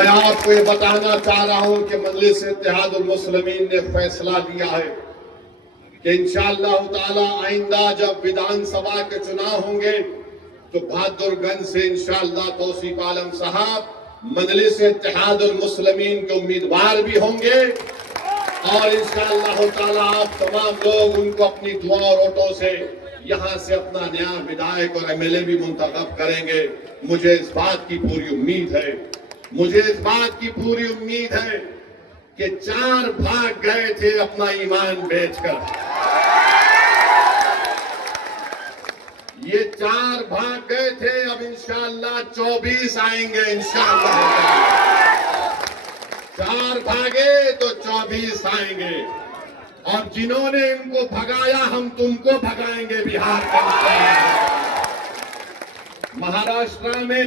میں آپ کو یہ بتانا چاہ رہا ہوں کہ مجلس اتحاد المسلمین نے فیصلہ لیا ہے کہ انشاءاللہ تعالی آئندہ جب ودھان سبھا کے چناؤ ہوں گے تو بہادر گنج سے انشاءاللہ توصیف عالم صاحب مجلس اتحاد المسلمین کے امیدوار بھی ہوں گے، اور انشاءاللہ تعالی آپ تمام لوگ ان کو اپنی دعا اور ووٹوں سے یہاں سے اپنا نیا ودھائک اور ایم ایل اے بھی منتخب کریں گے۔ مجھے اس بات کی پوری امید ہے، مجھے اس بات کی پوری امید ہے کہ 4 بھاگ گئے تھے اپنا ایمان بیچ کر، یہ 4 بھاگ گئے تھے، اب انشاءاللہ 24 آئیں گے انشاءاللہ۔ 4 بھاگے تو 24 آئیں گے، اور جنہوں نے ان کو بھگایا ہم تم کو بھگائیں گے بہار کے انشاءاللہ۔ مہاراشٹر میں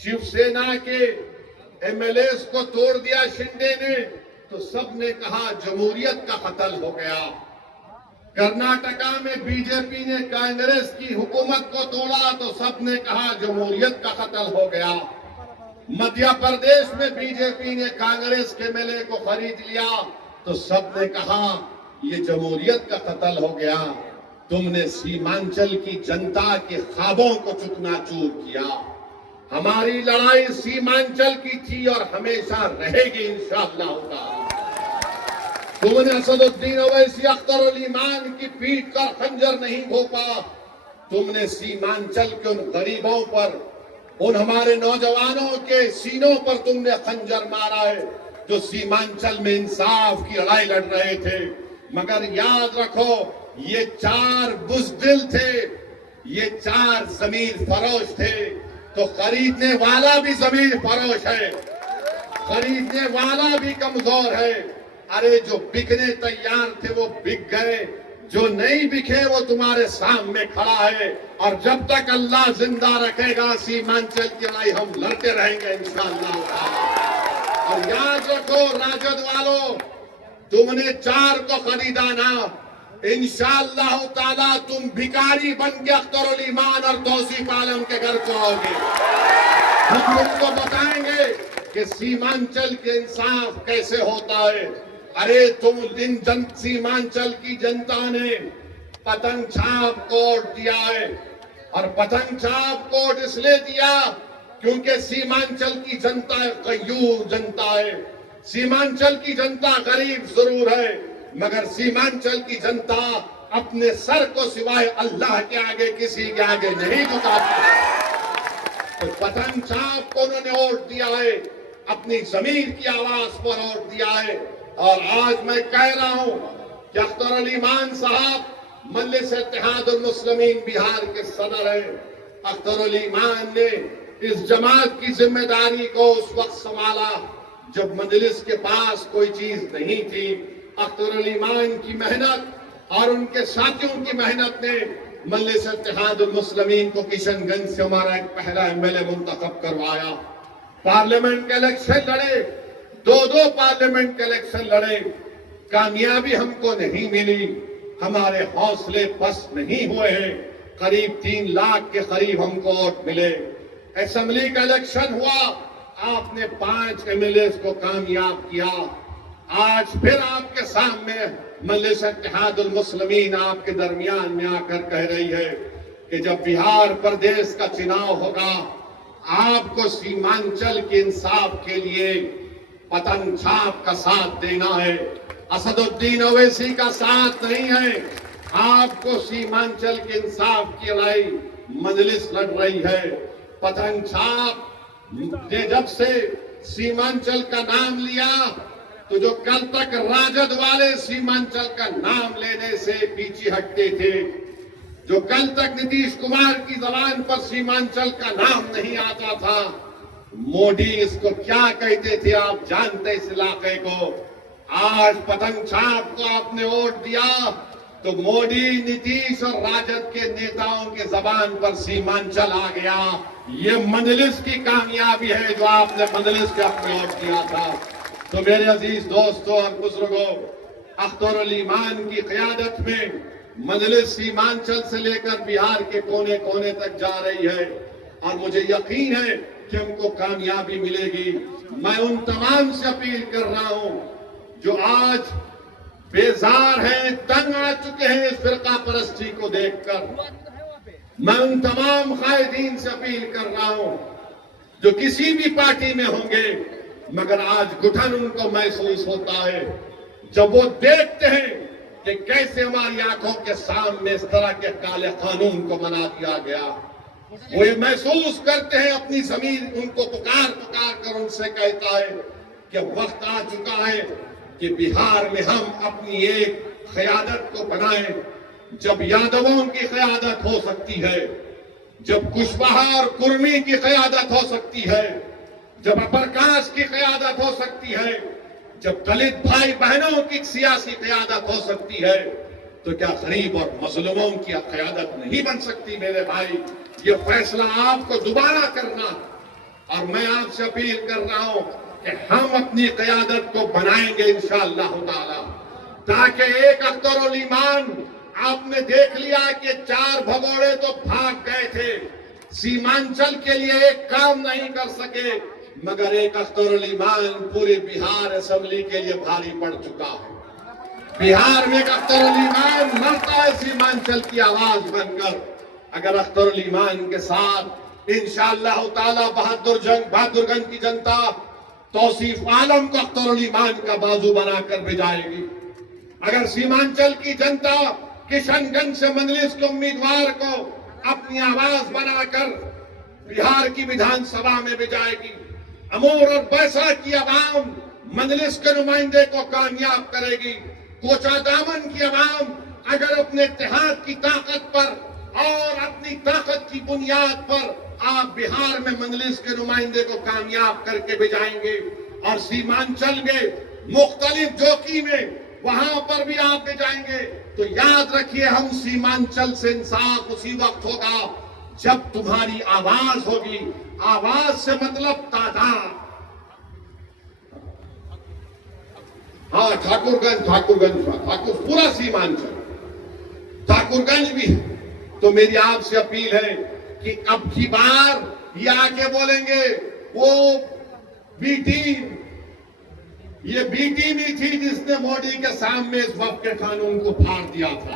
شیو سینا کے ایم ایل ایز کو توڑ دیا شنڈے نے تو سب نے کہا جمہوریت کا قتل ہو گیا۔ کرناٹکا میں بی جے پی نے کانگریس کی حکومت کو توڑا تو سب نے کہا جمہوریت کا قتل ہو گیا۔ مدھیہ پردیش میں بی جے پی نے کانگریس کے ایم ایل اے کو خرید لیا تو سب نے کہا یہ جمہوریت کا قتل ہو گیا۔ تم نے سیمانچل کی جنتا کے خوابوں کو چکنا چور کیا۔ ہماری لڑائی سیمانچل کی تھی اور ہمیشہ رہے گی انشاءاللہ تعالی۔ تم نے اسد الدین اویسی اختر الایمان کی پیٹھ کر خنجر نہیں گھونپا، تم نے سیمانچل کے ان غریبوں پر، ان ہمارے نوجوانوں کے سینوں پر تم نے خنجر مارا ہے جو سیمانچل میں انصاف کی لڑائی لڑ رہے تھے۔ مگر یاد رکھو یہ 4 بزدل تھے، یہ 4 ضمیر فروش تھے، تو خریدنے والا بھی ضمیر فروش ہے، خریدنے والا بھی کمزور ہے۔ ارے جو بکنے تیار تھے وہ بک گئے، جو نہیں بکے وہ تمہارے سامنے کھڑا ہے، اور جب تک اللہ زندہ رکھے گا سیمانچل کی لڑائی ہم لڑتے رہیں گے انشاءاللہ۔ اور یاد رکھو راجد والوں، تم نے 4 کو خریدا نا، انشاءاللہ تعالی تم بھکاری بن کے اختر الایمان اور توصیف عالم کے گھر کو آؤ گے۔ ہم ان کو بتائیں گے کہ سیمانچل کے انصاف کیسے ہوتا ہے۔ ارے تم سیمانچل کی جنتا نے پتنگ چھاپ کوڈ دیا ہے، اور پتنگ چھاپ کوڈ اس لیے دیا کیونکہ سیمانچل کی جنتا غیور جنتا ہے۔ سیمانچل کی جنتا غریب ضرور ہے مگر سیمانچل کی جنتا اپنے سر کو سوائے اللہ کے آگے کسی کے آگے نہیں جھکاتی۔ تو پتنگ چھاپ کو انہوں نے ووٹ دیا ہے، اپنی ضمیر کی آواز پر ووٹ دیا ہے۔ اور آج میں کہہ رہا ہوں کہ اختر الایمان صاحب مجلس اتحاد المسلمین بہار کے صدر ہیں۔ اختر الایمان نے اس جماعت کی ذمہ داری کو اس وقت سنبھالا جب مجلس کے پاس کوئی چیز نہیں تھی۔ اختر الایمان کی محنت اور ان کے ساتھیوں کی محنت نے مجلس اتحاد المسلمین کو کشن گنج سے ہمارا ایک پہلا ایم ایل اے منتخب کروایا۔ پارلیمنٹ کے الیکشن لڑے، 2 پارلیمنٹ کے الیکشن لڑے، کامیابی ہم کو نہیں ملی، ہمارے حوصلے پست نہیں ہوئے ہیں۔ قریب 3 لاکھ کے قریب ہم کو ووٹ ملے۔ اسمبلی کا الیکشن ہوا، آپ نے 5 ایم ایل ایز کو کامیاب کیا۔ آج پھر آپ کے سامنے مجلس اتحاد المسلمین آپ کے درمیان میں آ کر کہہ رہی ہے کہ جب بہار پردیش کا چناؤ ہوگا آپ کو سیمانچل کے انصاف کے لیے پتنگ چھاپ کا ساتھ دینا ہے، اسد الدین اویسی کا ساتھ نہیں ہے۔ آپ کو سیمانچل کے انصاف کی لڑائی مجلس لڑ رہی ہے۔ پتنگ چھاپ نے جب سے سیمانچل کا نام لیا تو جو کل تک راجد والے سیمانچل کا نام لینے سے پیچھے ہٹتے تھے، جو کل تک نتیش کمار کی زبان پر سیمانچل کا نام نہیں آتا تھا، موڈی اس کو کیا کہتے تھے آپ جانتے اس علاقے کو۔ آج پتنگ چھاپ کو آپ نے ووٹ دیا تو موڈی، نتیش اور راجد کے نیتاؤں کے زبان پر سیمانچل آ گیا۔ یہ مجلس کی کامیابی ہے جو آپ نے مجلس کے اپنے ووٹ دیا تھا۔ تو میرے عزیز دوستوں اور بزرگوں، اختر الایمان کی قیادت میں مجلس سیمانچل سے لے کر بہار کے کونے کونے تک جا رہی ہے، اور مجھے یقین ہے کہ ہم کو کامیابی ملے گی. میں ان تمام سے اپیل کر رہا ہوں جو آج بیزار ہیں, تنگ آ چکے ہیں اس فرقہ پرستی کو دیکھ کر. میں ان تمام قائدین سے اپیل کر رہا ہوں جو کسی بھی پارٹی میں ہوں گے, مگر آج گھٹن ان کو محسوس ہوتا ہے جب وہ دیکھتے ہیں کہ کیسے ہماری آنکھوں کے سامنے اس طرح کے کالے قانون کو بنا دیا گیا. وہ یہ محسوس کرتے ہیں, اپنی ضمیر ان کو پکار پکار کر ان سے کہتا ہے کہ وقت آ چکا ہے کہ بہار میں ہم اپنی ایک قیادت کو بنائیں. جب یادووں کی قیادت ہو سکتی ہے, جب کشواہا اور کرمی کی قیادت ہو سکتی ہے, جب اپرکاش کی قیادت ہو سکتی ہے, جب دلت بھائی بہنوں کی سیاسی قیادت ہو سکتی ہے, تو کیا غریب اور مظلوموں کی قیادت نہیں بن سکتی؟ میرے بھائی, یہ فیصلہ آپ کو دوبارہ کرنا, اور میں آپ سے اپیل کر رہا ہوں کہ ہم اپنی قیادت کو بنائیں گے انشاءاللہ تعالی, تاکہ ایک اختر الایمان آپ نے دیکھ لیا کہ 4 بھگوڑے تو بھاگ گئے تھے, سیمانچل کے لیے ایک کام نہیں کر سکے, مگر ایک اختر الایمان پورے بہار اسمبلی کے لیے بھاری پڑ چکا ہے. بہار میں ایک اختر الایمان مرتا ہے سیمانچل کی آواز بن کر. اگر اختر الایمان کے ساتھ انشاءاللہ تعالی بہادر گنج کی جنتا توصیف عالم کو اختر الایمان کا بازو بنا کر بھجائے گی. اگر سیمانچل کی جنتا کشن گنج سے مجلس کے امیدوار کو اپنی آواز بنا کر بہار کی ویدھان سبھا میں بھجائے گی, امور اور بیسا کی عوام مجلس کے نمائندے کو کامیاب کرے گی, کوچا دامن کی عوام اگر اپنے اتحاد کی طاقت پر اور اپنی طاقت کی بنیاد پر آپ بہار میں مجلس کے نمائندے کو کامیاب کر کے بھجائیں گے, اور سیمانچل میں مختلف جوکی میں وہاں پر بھی آپ بھجائیں گے, تو یاد رکھیے ہم سیمانچل سے انصاف اسی وقت ہوگا جب تمہاری آواز ہوگی. آواز سے مطلب تعداد. ہاں, ٹھاکر گنج پورا سیمانچل, ٹھاکر گنج بھی. تو میری آپ سے اپیل ہے کہ اب کی بار یہ آگے بولیں گے وہ بی ٹیم, یہ بی ٹیم ہی تھی جس نے مودی کے سامنے اس وقت کے قانون کو پھاڑ دیا تھا.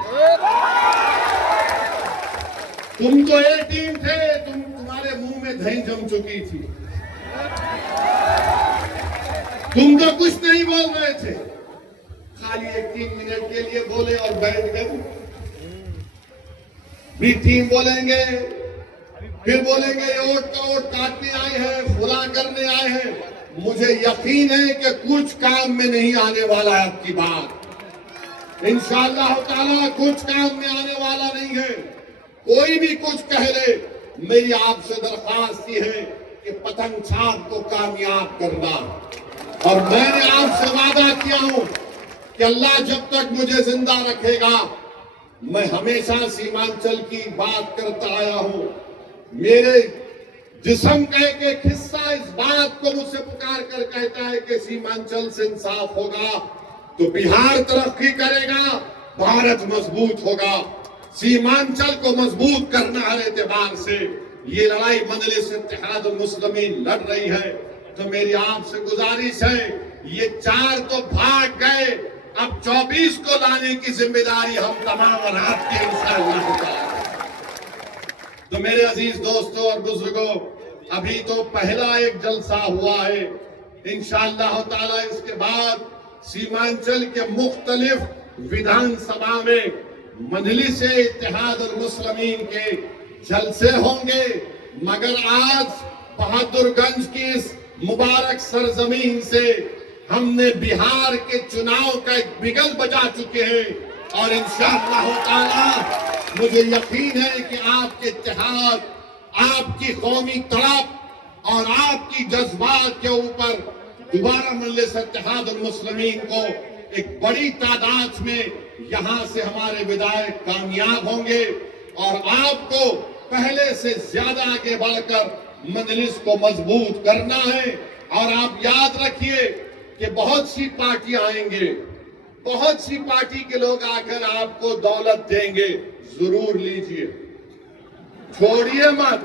تم تو اے ٹیم تھے, تمہارے منہ میں دہی جم چکی تھی, تم تو کچھ نہیں بول رہے تھے, خالی 1-3 منٹ کے لیے بولے اور بیٹھ گئے. بی ٹیم بولیں گے, پھر بولیں گے یہ ووٹ کا ووٹ کاٹنے آئے ہیں, فلاں کرنے آئے ہیں. مجھے یقین ہے کہ کچھ کام میں نہیں آنے والا ہے اب کی بات. انشاءاللہ تعالیٰ کچھ کام میں آنے والا نہیں ہے. کوئی بھی کچھ کہہ لے, میری آپ سے درخواست یہ ہے کہ پتنگ چھاپ کو کامیاب کرنا. اور میں نے آپ سے وعدہ کیا ہوں کہ اللہ جب تک مجھے زندہ رکھے گا میں ہمیشہ سیمانچل کی بات کرتا آیا ہوں. میرے جسم کا ایک حصہ اس بات کو مجھ سے پکار کر کہتا ہے کہ سیمانچل سے انصاف ہوگا تو بہار ترقی کرے گا, بھارت مضبوط ہوگا. سیمانچل کو مضبوط کرنا ہر اعتبار سے یہ لڑائی مجلس اتحاد المسلمین لڑ رہی ہے. تو میری آپ سے گزارش ہے, یہ 4 تو بھاگ گئے, اب 24 کو لانے کی ذمہ داری ہم تمام اور آپ کی انشاءاللہ تعالی. تو میرے عزیز دوستوں اور بزرگوں, ابھی تو پہلا ایک جلسہ ہوا ہے. انشاءاللہ تعالی اس کے بعد سیمانچل کے مختلف ویدھان سبھا میں مجلس اتحاد المسلمین کے جلسے ہوں گے. مگر آج بہادر گنج کی اس مبارک سرزمین سے ہم نے بہار کے چناؤ کا ایک بگل بجا چکے ہیں, اور انشاءاللہ تعالی مجھے یقین ہے کہ آپ کے اتحاد, آپ کی قومی تڑپ اور آپ کی جذبات کے اوپر دوبارہ مجلس اتحاد المسلمین کو ایک بڑی تعداد میں یہاں سے ہمارے ودائق کامیاب ہوں گے, اور آپ کو پہلے سے زیادہ آگے بڑھ کر مجلس کو مضبوط کرنا ہے. اور آپ یاد رکھیے کہ بہت سی پارٹیاں آئیں گے, بہت سی پارٹی کے لوگ آ کر آپ کو دولت دیں گے, ضرور لیجئے, چھوڑیے مت,